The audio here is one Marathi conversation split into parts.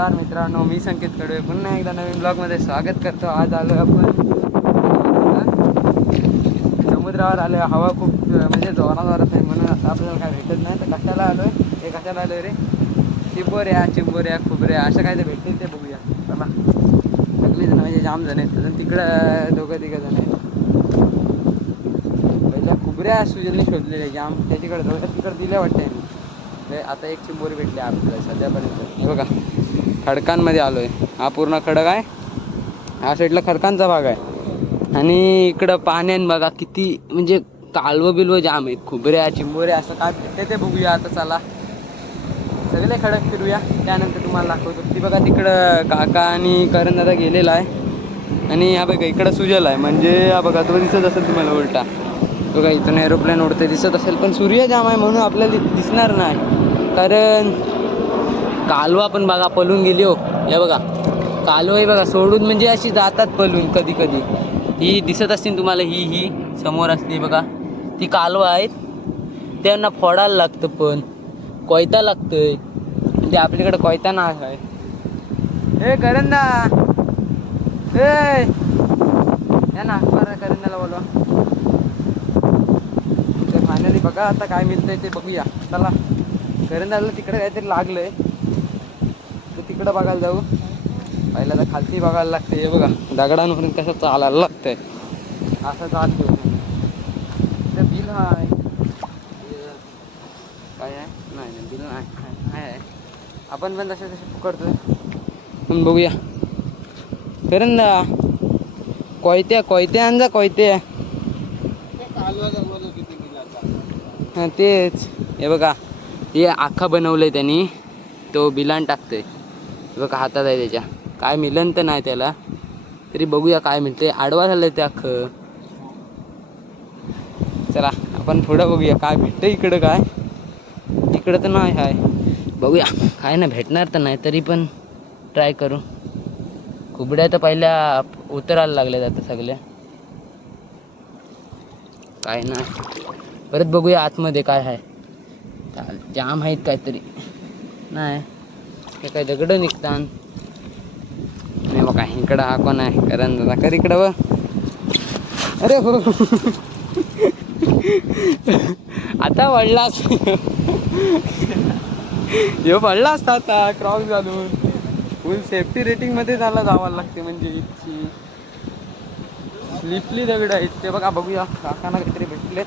नमस्कार मित्रांनो मी संकेत कडवे. पुन्हा एकदा नवीन ब्लॉगमध्ये स्वागत करतो. आज आलो आपण समुद्रावर आलो हवा खूप म्हणजे जोरात जोरात आहे म्हणून आता आपल्याला काय भेटत नाही. तर कशाला आलो आहे हे कशाला आलो रे? चिंबोऱ्या चिंबोऱ्या खुबऱ्या असं काय ते भेटतील ते बघूया. चला. सगळी जण म्हणजे जाम जण आहेत. अजून तिकडं दोघं तिघं जण आहेत. पहिल्या खुबऱ्या सुजनने शोधलेल्या जाम. त्याच्याकडे जाऊ तिकडे दिल्या वाटते आता एक चिंबोरी भेटली आपल्याला सध्यापर्यंत. बघा. खडकांमध्ये आलो आहे हा पूर्ण खडक आहे. हा साईडला खडकांचा भाग आहे. आणि इकडं पाण्यान बघा किती म्हणजे कालवं बिलवं जाम आहे खुबऱ्या चिंबोऱ्या असं काय भेटते ते बघूया आता चला. सगळे खडक फिरूया. त्यानंतर तुम्हाला दाखवतो. ती बघा तिकडं काका आणि करण दादा गेलेला आहे. आणि हा बघा इकडं सुजल आहे. म्हणजे हा बघा तो दिसत असेल तुम्हाला उलटा. बघा इथून एरोप्लेन उडते दिसत असेल पण सूर्य जाम आहे म्हणून आपल्याला दिसणार नाही. कारण कालवा पण बघा पळून गेली हो. हे बघा कालवाही बघा सोडून म्हणजे अशी जातात पळून कधी कधी. ही दिसत असतील तुम्हाला ही ही समोर असते बघा. ती कालवा आहेत. त्यांना फोडायला लागतं पण. कोयता लागतंय. म्हणजे आपल्याकडे कोयता ना आहे. ए करंदा ए. या ना बरं करंदाला बोलवा. फायनली बघा आता काय मिळतंय ते बघूया. चला. करंदाला तिकडे काहीतरी लागलंय. तर तिकडं बघायला जाऊ. पहिला तर खालती बघायला लागते हे बघा. दगडांवरून कसं चालायला लागतंय. असं चालतो ते बिल आहे काय आहे? नाही नाही बिल नाही. आहे आपण पण तसे तसे पकडतोय. पण बघूया. करंदा कोयत्या कोयत्या आणजा कोयत्या? हां तेच. हे बघा. हे आखा बनवलंय त्यांनी. तो बिलान टाकतोय. बघा हातात आहे त्याच्या. काय मिलन तर नाही त्याला. तरी बघूया काय मिळते आडवा झालं ते अख्खं. चला आपण पुढं बघूया काय भेटतं इकडं काय. इकडं तर नाही हाय. बघूया. काय ना भेटणार तर नाही तरी पण ट्राय करू. कुबड्या तर पहिल्या उतरायला लागल्या आता सगळ्या. काय नाही परत बघूया आतमध्ये काय आहे जाम आहेत काहीतरी. नाही. हे काय दगड निघतात नाही बघा इकडं हा कोण आहे? करण दादा कर इकडं व अरे हो. आता वडलास ह्यो पडला असता आता क्रॉस घालून. फुल सेफ्टी रेटिंगमध्ये त्याला जावं लागते म्हणजे इथची स्लिपली दगड आहेत ते. बघा बघूया. काकांना काहीतरी भेटलेत.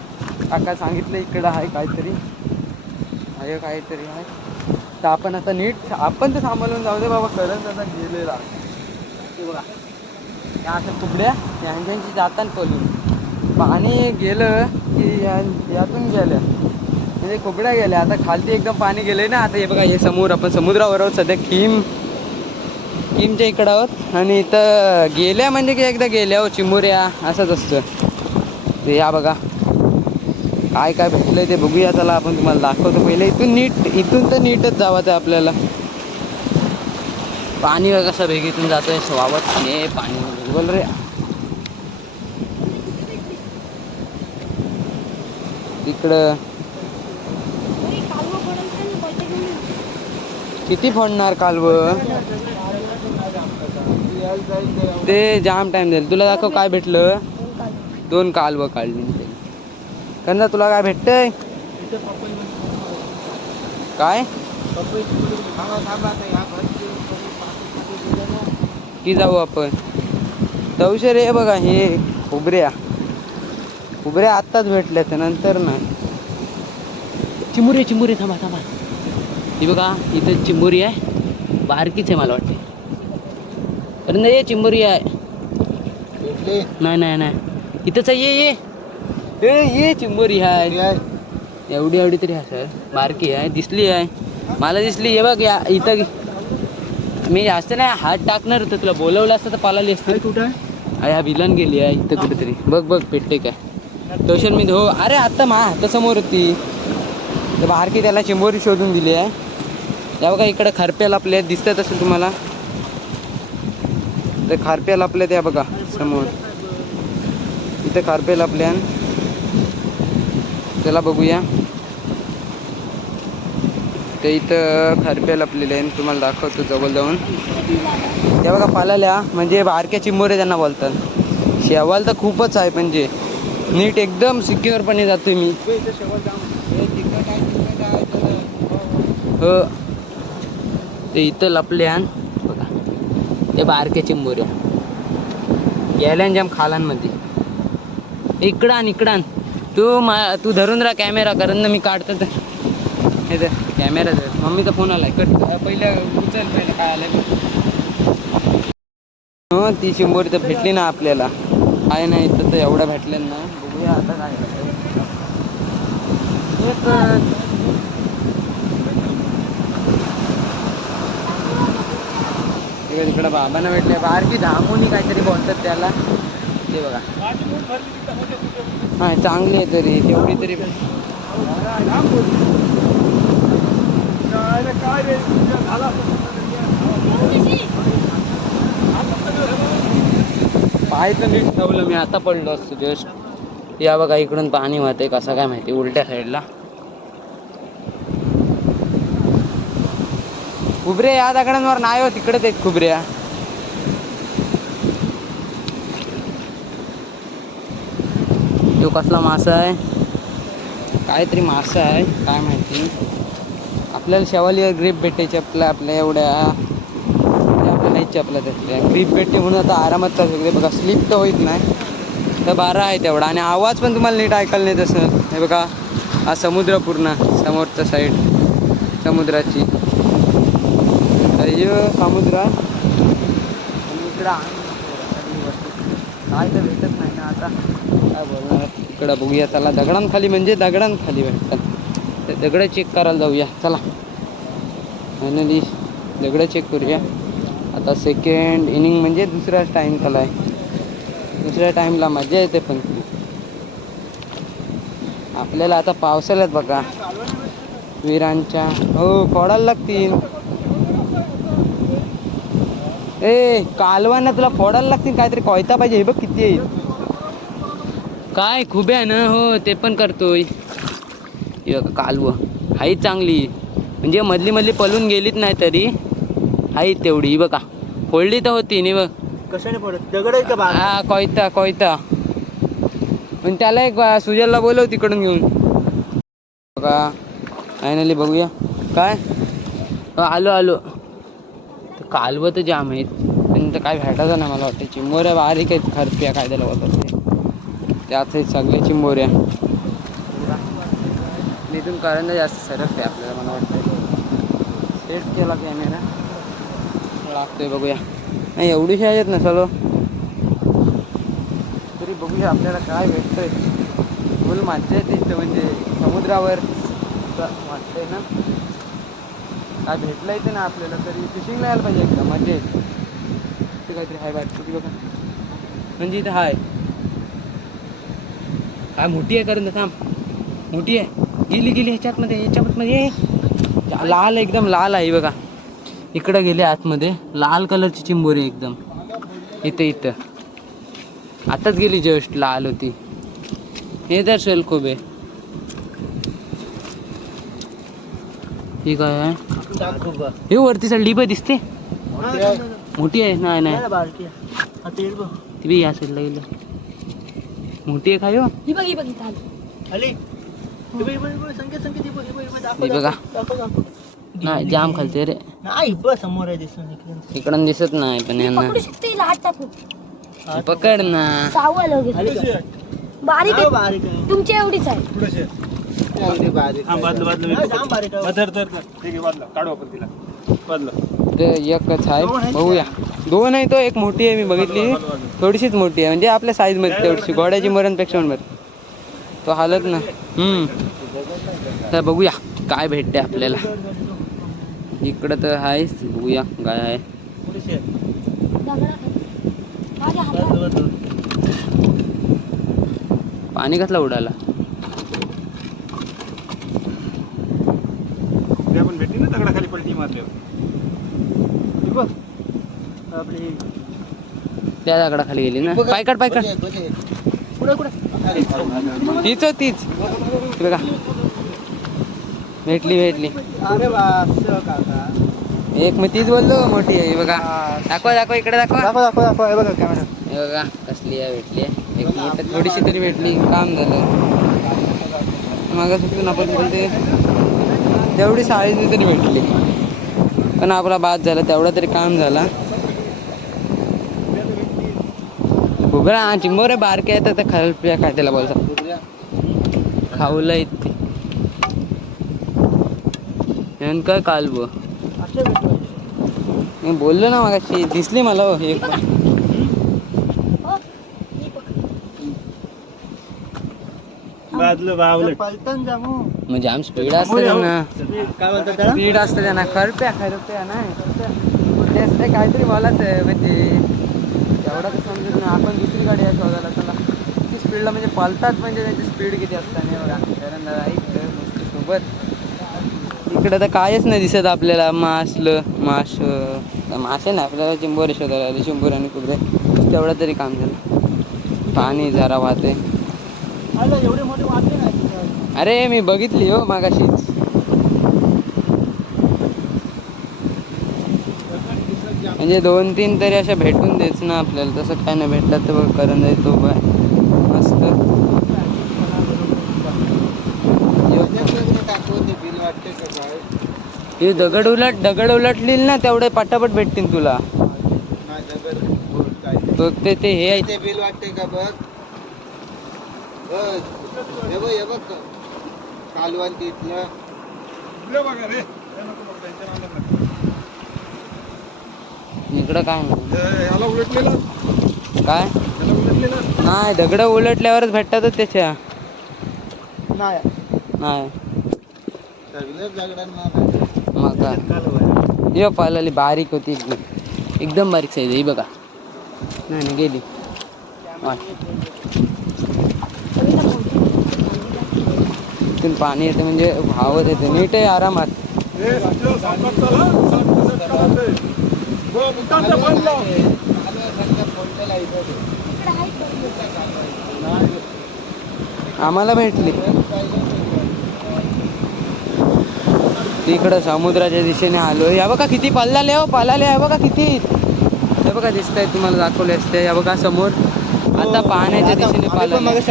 काका सांगितलं इकडं आहे काहीतरी. आहे काहीतरी आहे. तर आपण आता नीट आपण तर सांभाळून जाऊ दे बाबा करंट आता गेलेला. ते बघा. या असं कुबड्या यांच्याशी जातात पळून पाणी गेलं की यातून गेल्या. म्हणजे कुबड्या गेल्या. आता खालती एकदम पाणी गेले ना. आता हे बघा हे समोर आपण समुद्रावर आहोत. सध्या किम किमच्या इकडं आहोत. आणि इथं गेल्या म्हणजे की एकदा गेल्या हो चिमुऱ्या असंच असतं. ते या बघा. काय काय भेटलंय ते बघूया त्याला आपण तुम्हाला दाखवतो पहिले. इथून नीट इथून तर नीटच जावं आपल्याला. पाणी कसं वेगळीतून जातोय स्वावत आणि पाणी. बोल रे. तिकडं किती फोडणार कालव? ते जाम टाइम जाईल तुला दाखव काय भेटलं? दोन कालवं काढली. कंदा तुला काय भेटतंय? काय? की जाऊ आपण? तवशे रे बघा हे उबऱ्या उबऱ्या आत्ताच भेटल्या तर नंतर नाही. चिमुरे चिमुरे थांबा थांबा. ही बघा इथं चिंबोरी आहे. बारकीच आहे मला वाटते अरे नाही ये चिंबोरी आहे नाही नाही नाही. इथंच आहे ये ये. ए ये चिंबोरी आहे एवढी एवढी तरी सर. बारकी आहे दिसली आहे मला दिसली हे बघ या इथं मी जास्त नाही हात टाकणार होतं तुला. बोलवलं असतं तर पालाली असतं. कुठं अरे हा विलन गेली आहे इथं कुठेतरी. बघ बघ पेटते काय. सोशल मीडिया हो अरे आत्ता मा हातासमोर होती. तर बारकी त्याला चिंबोरी शोधून दिली आहे. या बघा इकडे खारप्याला आपल्या दिसतात असेल तुम्हाला? ते खारप्याला आपल्या त्या बघा समोर. इथे खारप्याला आपल्या चला बघूया. ते इथं खरप्या लपलेले आहे तुम्हाला दाखवतो जवळ जाऊन. हे बघा पालाल्या म्हणजे बारक्या चिंबोरे त्यांना बोलतात. शेवाल तर खूपच आहे म्हणजे. नीट एकदम सिक्युअरपणे जातो मी. हो. ते इथं लपले आण बघा. ते बारक्या चिंबोऱ्या. गेल्यान जाम खालांमध्ये. इकडं आण इकडं आण. तू मा तू धरून राहा कॅमेरा कारण ना मी काढतो तर. हे तर कॅमेरा धर मम्मीचा फोन आलाय. कट. पहिलं उचल पहिलं काय आलं हो ती शिंबोरी तर भेटली ना आपल्याला. काय नाही तर तर एवढं भेटले ना. बघूया आता काय करायचं. तिकडे तिकडे बाबांना भेटले बारकी धामोनी काहीतरी बोलतात त्याला. ते बघा. नाही चांगली आहे तरी तेवढी तरी. पाय तर नीट ठेवलं मी आता पडलो असतो जस्ट या बघा इकडून पाणी वाहते कसं काय माहिती उलट्या साईडला. खुबरे या दगडांवर नाही हो तिकडेच आहेत खुबऱ्या. कसला मासा आहे? काहीतरी मासा आहे काय माहिती. आपल्याला शेवालीवर ग्रीप भेटायची आपल्या आपल्या एवढ्या नाही आपल्या चपल्या त्यातल्या. ग्रीप भेटते म्हणून आता आरामात चालू शकते बघा स्लिप तर होईत नाही. तर बारा आहे तेवढा. आणि आवाज पण तुम्हाला नीट ऐकायला नाही तसं हे बघा हा समुद्र पूर्ण समोरचा साईड समुद्राची. समुद्र. समुद्र काय तर भेटत नाही ना आता. काय बोलणार? इकडं बघूया चला दगडांखाली म्हणजे दगडांखाली भेटतात ते दगडं चेक करायला जाऊया. चला. फायनली दगडं चेक करूया. आता सेकंड इनिंग म्हणजे दुसरा टाईम आहे. दुसऱ्या टाईमला मजा येते पण. आपल्याला आता पावसाळ्यात बघा. विरांच्या हो फोडायला लागतील. ए कालवांना तुला फोडायला लागतील काहीतरी कोयता पाहिजे. हे बघ किती येईल काय खुबे आहे ना हो ते पण करतोय. बघा कालव. हाई चांगली. म्हणजे मधली मधली पळून गेलीच नाही तरी हाई तेवढी. बघा फोडली तर होती नाही बघ. कशाने पडत दगड का हा कोयता कोयता. पण त्याला एक सुजलला बोलव तिकडून घेऊन. बघा फायनली बघूया. काय? आलो आलो. कालवं तर जाम आहेत. पण तर काय भेटायचं नाही मला वाटतं. चिंबोऱ्या बारीक आहेत खरप्या काय त्याला बोलतात ते त्याच आहेत सगळ्या चिंबोऱ्या इथून करंजा जास्त सरकते आपल्याला मला वाटतं सेट केला कॅमेरा लागतोय बघूया. नाही एवढीशी आहेत ना सर्व तरी बघूया आपल्याला काय भेटतंय. फुल येते इथं म्हणजे समुद्रावर वाटतंय ना. काय भेटलं इथे ना आपल्याला तरी. फिशिंगला यायला पाहिजे एकदा मजा येते काहीतरी हाय कुठे बघा. म्हणजे इथं हाय. काय मोठी आहे करून थांब. मोठी आहे. गेली गेली ह्याच्यातमध्ये ह्याच्यामध्ये लाल एकदम लाल आहे बघा. इकडं गेले आतमध्ये. लाल कलरची चिंबोरी एकदम. इथं इथं. आताच गेली जस्ट लाल होती. हे तर शेल खूप आहे ही काय आहे? हे वरती चढली बघ दिसते? मोठी आहे. नाही नाही. ती बी या साईडला गेलं. मोठी आहे काय हो बघ ही बघ इथं आली. आली हे बघ, हे बघ, हे बघ, संकेत संकेत हे बघ, हे बघ, हे बघ, दाखव, हे बघा. दाखव, दाखव, दाखव. नाही जाम खालते रे नाही बघ समोर आहे दिसून. इकडून दिसत नाही पण यांना पकडू शकते हिला हात टाकून हा, पकड ना चावू आलं वगैरे आली का? बारीक आहे बारीक आहे. तुमच्या एवढीच आहे हा, आहे. ते एकच आहे. बघूया. दोन आहे तो एक मोठी आहे मी बघितली. थोडीशीच मोठी आहे. म्हणजे आपल्या साईजमध्ये तेवढीशी. घोड्याची मरणपेक्षा पण बरं तो हालत ना. हम्म. तर बघूया काय भेटते आपल्याला. इकडं तर आहेच. बघूया काय आहे. माझ्या हातात. पाणी कसला उडाला आपण भेटली ना दगडाखाली पलटी मारल्यावर. हे बघ. आपली त्या दगडाखाली गेली ना. पाय काढ पाय काढ पुढे पुढे तीच हो, तीच. ती बघा. भेटली भेटली. अरे काका एक मी तीच बोललो मोठी आहे बघा. दाखवा दाखवा इकडे दाखवा. दाखव दाखव दाखव. हे बघा कॅमेरा हे बघा कसली आहे भेटली आहे. एक मोठं थोडीशी तरी भेटली काम झालं. मग सुटून आपण बोलते. तेवढी साडीची तरी भेटली. पण आपला बाद झाला तेवढा तरी काम झाला. घुगरा हा चिंबोरे बारके आहेत तर खरप्या काय त्याला बोलतात. खाऊला असं भेटू. मी बोललो ना मगाशी दिसली मला हो एक हो ही पकड. जामू म्हणजे आम स्पीड असते ना काय म्हणतात त्याला? स्पीड असते त्यांना. खरप्या खरप्या नाही कुठे असते काहीतरी बोलाच आहे म्हणजे एवढं तर समजत नाही. आपण दुसरी गाडी आहे शोधायला त्याला किती स्पीडला म्हणजे पळतात म्हणजे त्यांची स्पीड किती असते नाही बघा कारण दादा सोबत. इकडं तर कायच नाही दिसत आपल्याला. मासलं माश मासे नाही आपल्याला चिंबोरे शोधायला आले. चिंबोरे आणि कुबरे. तेवढं तरी काम झालं. पाणी जरा वाहते एवढे मोठे वाटले नाही तिथं. अरे मी बघितली हो मागाशीच म्हणजे दोन तीन तरी अशा भेटून देच ना आपल्याला. तसं काय नाही भेटलं तर बघ करण येतो बाय मस्त. यो. हे दगड उलट दगड उलटलील ना तेवढे पटापट भेटतील तुला. बघ ते ते हे आहे. बिल वाटते का बघ? हे बघ हे बघ. कालवान तिथलं इकडे बघा रे. इकडं काय नाही याला उलटलेलं. काय? याला उलटलेलं. नाही दगड उलटल्यावरच भेटतातच त्याच्या. नाही. नाही. सगळे दगडांना नाही. मग काय. यो पालाली बारीक होती एकदम. एकदम बारीक साईज आहे ही बघा. नाही नाही गेली. वाट. सगळीला फोन. इथून पाणी येते म्हणजे वाहवत येते. नीट आहे आरामात. हे. हो? आम्हाला भेटली. तिकडं समुद्राच्या दिशेने आलो या बघा किती पल्लाले हो पल्लाले आहे बघा किती. हे बघा दिसत आहे तुम्हाला दाखवले असते. या बघा समोर. आता पाण्याच्या आता दिशेने आम्ही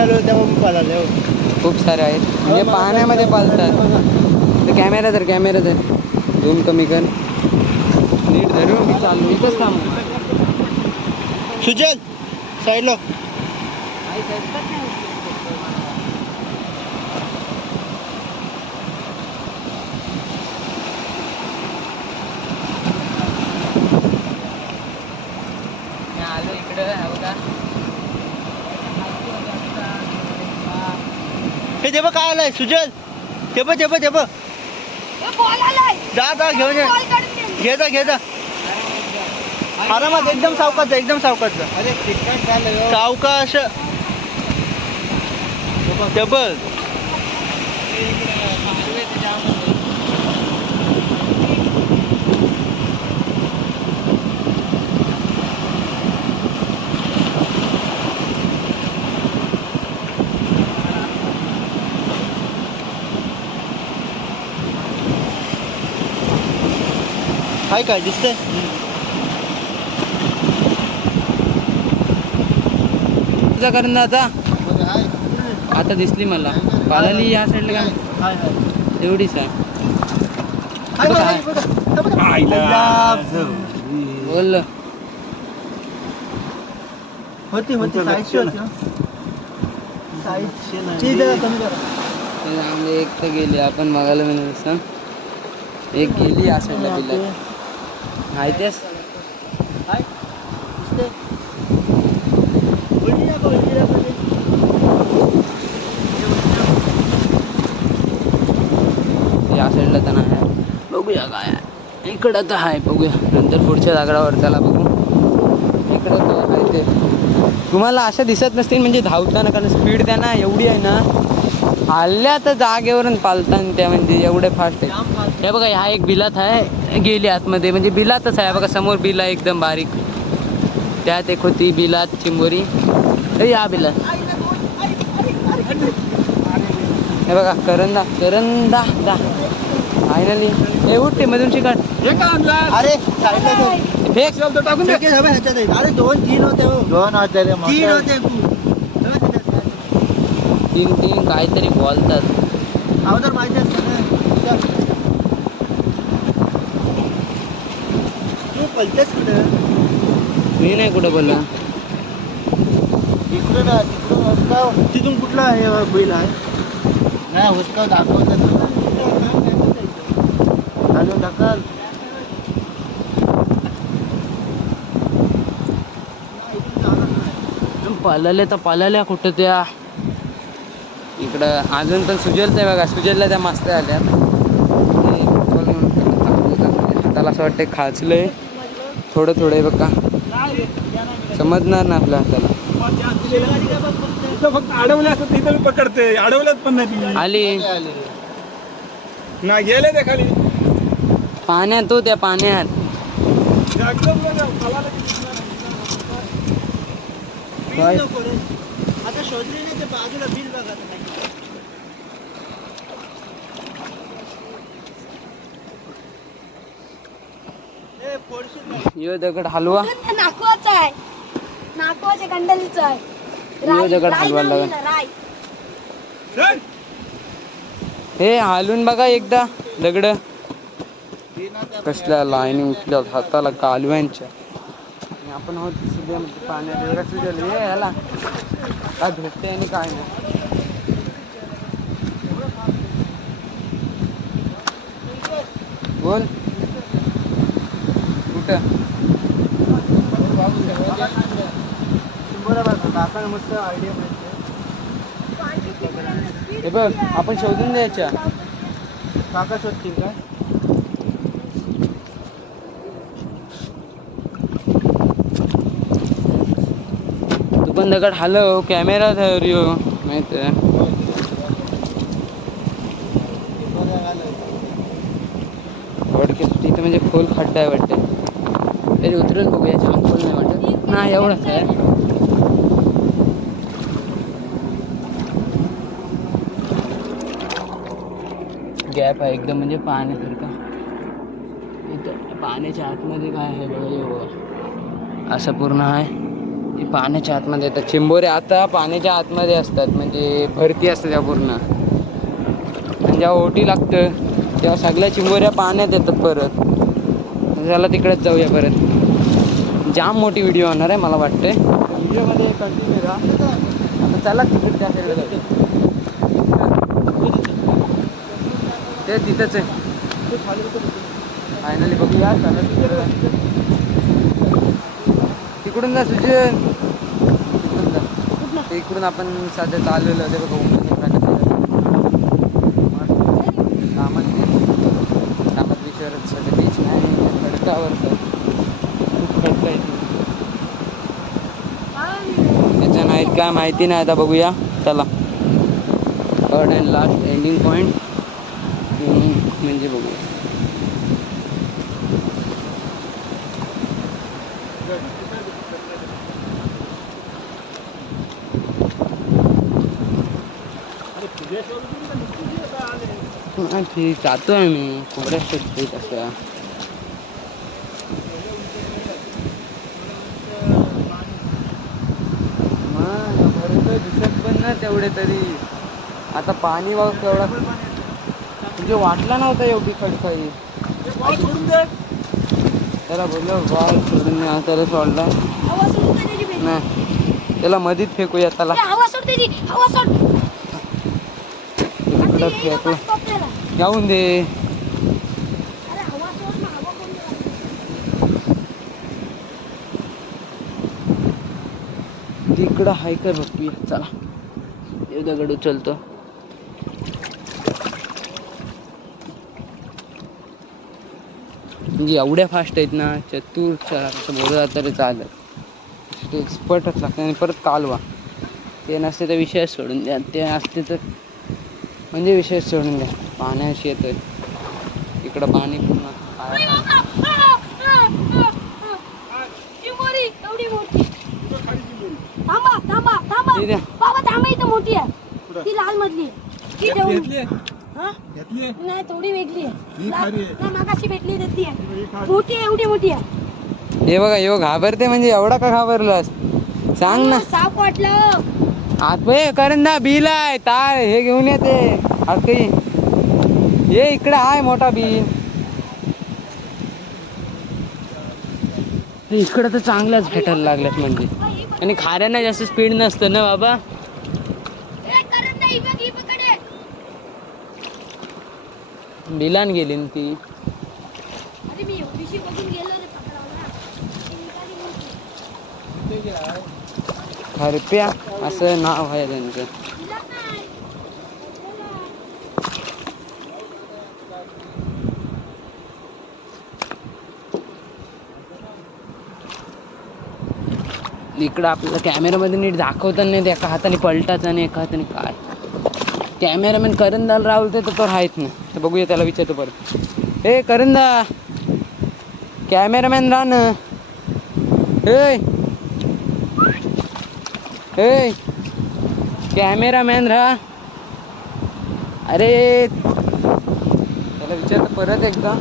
खूप सारे आहेत. म्हणजे पाण्यामध्ये पालतात. तर कॅमेरा धर कॅमेरा धर. झूम कमी कर. नीट धरून मी चालू इथंच थांब. सुजल साईडला मी आलो इकडं हे बघा हे ते बघ काय आलंय सुजल ते बघ ते बघ ते बघ जा जा घेऊन ये. घे जा घे जा. आरामात एकदम सावकाश जा एकदम सावकाश जा. झालं सावकाश. ते बघ. हाय काय दिसतंय? तुझा करून आता? आता दिसली मला. पालाली या साईडला काय हाय हाय एवढीच आहे. बोल. होती होती. एक तर गेली. आपण बघायला मिळत तसं एक गेली या साईडला दिसते ते. या साईडला तर नाही. बघूया काय. इकडं तर आहे बघूया. नंतर पुढच्या दगडावर त्याला बघू. इकडं काय आहे ते. तुम्हाला अशा दिसत नसतील म्हणजे धावताना कारण स्पीड त्यांना एवढी आहे ना. हल्ल्या तर जागेवरून पालताना त्या म्हणजे एवढे फास्ट आहे. हे बघा ह्या एक बिलात आहे. गेली आतमध्ये. म्हणजे बिलातच आहे बघा समोर बिल आहे एकदम बारीक. त्यात एक होती बिलात चिंबोरी. या बिलात. हे बघा करंदा करंदा दा. फायनली हे उठते मधून हे आणला अरे. फेक. टाकून. अरे दोन तीन होते हो. दोन होते तीन होते तीन तीन काहीतरी बोलतात. अगोदर माहिती असतं ना पलतेस कुठं? मी नाही कुठं बोलला. इकडून आ, तिकडून हुसकाव. तिथून कुठला हे बैल आहे? नाही हुसकाव दाखवतात घालून ढकल. पळाले तर पळाल्या कुठं त्या? इकडं अजून पण सुजलचं आहे बघा सुजलला त्या मस्त आल्या त्याला असं वाटतं खाचलंय. थोडं थोडं आहे बघा. समजणार ना आपल्या हाताला. फक्त अडवले असतात इथं मी पकडते. अडवल्यात पण नाही आली. ना गेले ते खाली. पाण्यात तो त्या पाण्यात. आता शोधली नाही ते बाजूला बिल बघा आता काय. ए, फोडशील बघ. यो दगड हलवा. नाकवाचा आहे. नाकवाच्या कंडलीचा आहे. यो दगड लावली लागल. हे हालून बघा एकदा दगड. कसल्या लाईनी उठल्यात हाताला कालव्यांच्या. आणि आपण होत सध्या पाण्यात एवढा सुजल हे याला काय भेटते आणि काय नाही. बोल माहिती हे बघ आपण शोधून द्यायच्या. काका शोधतील काय? तू पण दगड हलव कॅमेरा धर यो माहीत तिथं म्हणजे खोल खड्डा आहे वाटतं. तरी उतरून बघूया छान खोल नाही वाटत. नाही एवढंच आहे. गॅप आहे एकदम म्हणजे पाण्यासारखा. इथं पाण्याच्या आतमध्ये काय आहे बघा असं पूर्ण आहे. हे पाण्याच्या आतमध्ये येतात. चिंबोरे आता पाण्याच्या आतमध्ये असतात म्हणजे भरती असते त्या पूर्ण. आणि जेव्हा ओटी लागतं तेव्हा सगळ्या चिंबोऱ्या पाण्यात येतात परत. झालं तिकडेच जाऊया परत. जाम मोठी व्हिडिओ होणार आहे मला वाटते व्हिडिओमध्ये कंटिन्यू राहा. आता चला तिकडे त्या साईडला ते तिथंच आहे. फायनली बघूया चला तिकडून जा सुजन. तिकडून जा. इकडून आपण सध्या चाललेलो ते बघा उमरणे घाटात कामात कामात विचारत सध्या बीच नाही. खडकावर खूप खडका आहे त्याच्या नाहीत काय माहिती नाही आता बघूया. चला. Third and last ending point म्हणजे बघूया. हा, ठीक. जातोय मी. कोबऱ्या शोधतोय तसं मग भरतोय दिसत पण ना तेवढे तरी. आता पाणी बघ केवढा म्हणजे वाटला नव्हता एवढी दे. त्याला बोललो बॉल सोडून द्या त्याला सोडला. नाही. त्याला मधीत फेकूया त्याला. फेकू. जाऊन दे? तिकडं हाय कर बघ चला. येऊ दगड उचलतो. म्हणजे एवढ्या फास्ट आहेत ना चतुर बोलला तरी चालत ते एक्सपर्टच लागतं आणि परत कालवा. ते नसते तर विषय सोडून द्या. ते असते तर म्हणजे विषय सोडून द्या. पाण्याशी येतोय. इकडं पाणी पूर्ण थांबा थांबा थांबा. थांबा इथं मोठी आहे? ती लाल मधली ती ठेवून घेतली हा? आहे? नाही थोडी वेगळी आहे. ही आहे. नाही, मगाशी भेटली तर ती आहे. ही. मोठी आहे एवढी मोठी आहे. हे बघा यो घाबरते म्हणजे एवढा का घाबरलास सांग ना. साप वाटलं. आत करंदा बिल आहे ताळ हे घेऊन येते आरती ये इकडे आहे मोठा बिल इकडे तर चांगल्याच भेटायला लागल्यात म्हणजे. आणि खाऱ्यांना जास्त स्पीड नसतं ना बाबा? नाही. बिलान गेली न ती. खरप्या असं नाव आहे त्यांचं नाही. इकडं आपल्याला कॅमेरामध्ये नीट दाखवता नाही एका हाताने पलटाचा आणि एका हाताने काय कॅमेरामॅन करंदाला राहुल ते तर तो राहत नाही. तर बघूया त्याला विचारतो परत. ए करंदा कॅमेरामॅन राह ना ए ए कॅमेरामॅन राहा अरे त्याला विचारतो परत एकदा.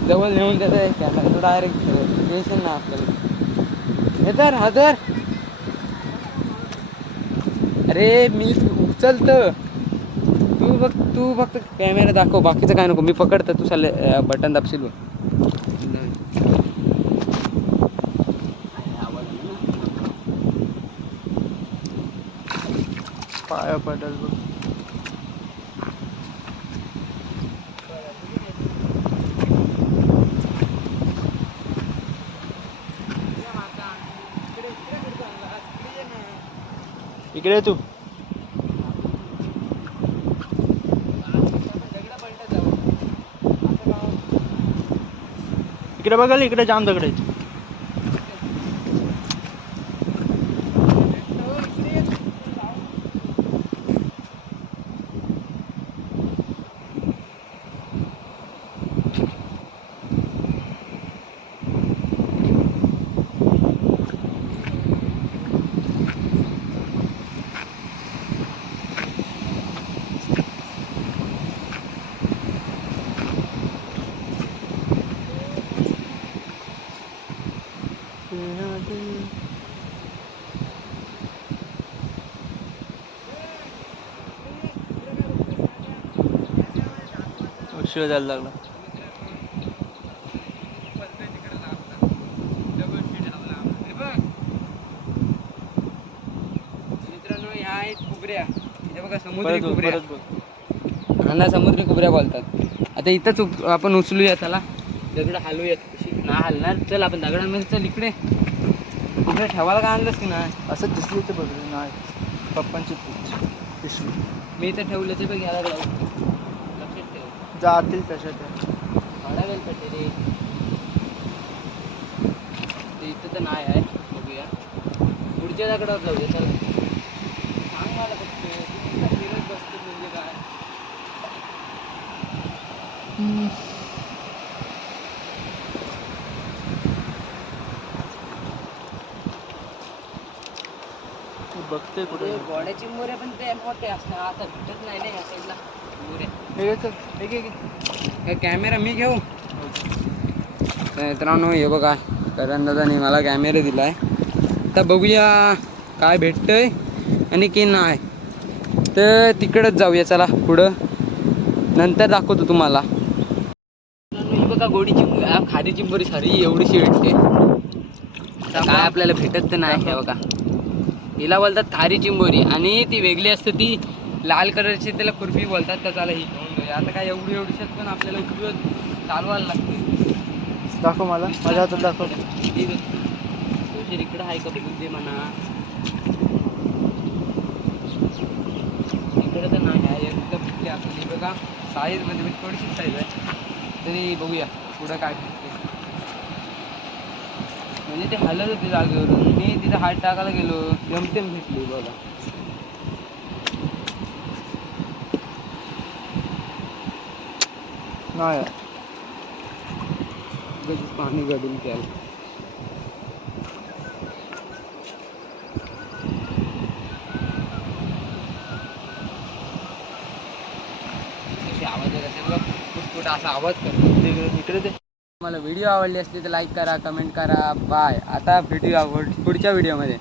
जवळ नेऊन त्याचा कॅमेरा डायरेक्ट टेन्शन ना आपल्याला. हे तर हजर अरे मी उचलतं. तू फक्त कॅमेरा दाखव बाकीचं काय नको. मी पकडतो तू चालले बटन दाबशील बघ. पाया पडल बघ. इकडे ये तू. इकडे बघाल इकडे जाम दगड आहेत उशीर जायला लागला. समुद्री कुबऱ्या. ह्यांना समुद्री कुबऱ्या बोलतात. आता इथंच आपण उचलूया त्याला. दगड हलवूयात कशी ना हलणार. चल आपण दगडांमध्ये चल इकडे. इकडे ठेवायला काय आणलंस की नाही? असं दिसली तर बघ नाही. पप्पांची पिच- पिशवी मी इथं ठेवलं ते बघ याला लावून. लक्षात ठेव जातील तशा त्या भाडा वेल पडते रे. ते इथं तर नाही आहे बघूया. पुढच्या दगडावर जाऊया चल. सांग मला फक्त तू नुसता फिरत बसतो म्हणजे काय? तू बघते कुठे? ते गोड्याची मोऱ्या पण ते मोठे असतात. आता भेटत नाही ना या साईडला कॅमेरा मी घेऊ. मित्रांनो हे बघा करण दादाने मला कॅमेरा दिलाय. आता बघूया काय भेटतंय आणि की नाही. तर तिकडंच जाऊया चला पुढं. नंतर दाखवतो तुम्हाला. बघा गोडी चिंब आ, खारी चिंबोरी सारी एवढीशी भेटते. काय आपल्याला भेटत तर नाही बघा. हिला बोलतात खारी चिंबोरी आणि ती वेगळी असते ती लाल कलरची त्याला खुरपी बोलतात तर चला ही घेऊन आता काय एवढी एवढीशात पण आपल्याला उपयोग चालवायला लागते दाखव मला. माझ्या हातात दाखव. इकडं आहे का बघून दे म्हणा. इकडं तर नाही आहे. एकदम भेटते आपली बघा. साईजमध्ये म्हणजे थोडीशी साईज आहे. तरी बघूया पुढं काय भेटते म्हणजे ते हलत होते जागेवरून. मी तिथे हात टाकायला गेलो. जमतेम भेटली बघा. नाही. उगाचच पाणी गडून त्याला आवाज येत असा आवाज करतो. इकडे ते. मला व्हिडिओ आवडली असली तर लाईक करा कमेंट करा. बाय आता व्हिडिओ पुढच्या व्हिडिओमध्ये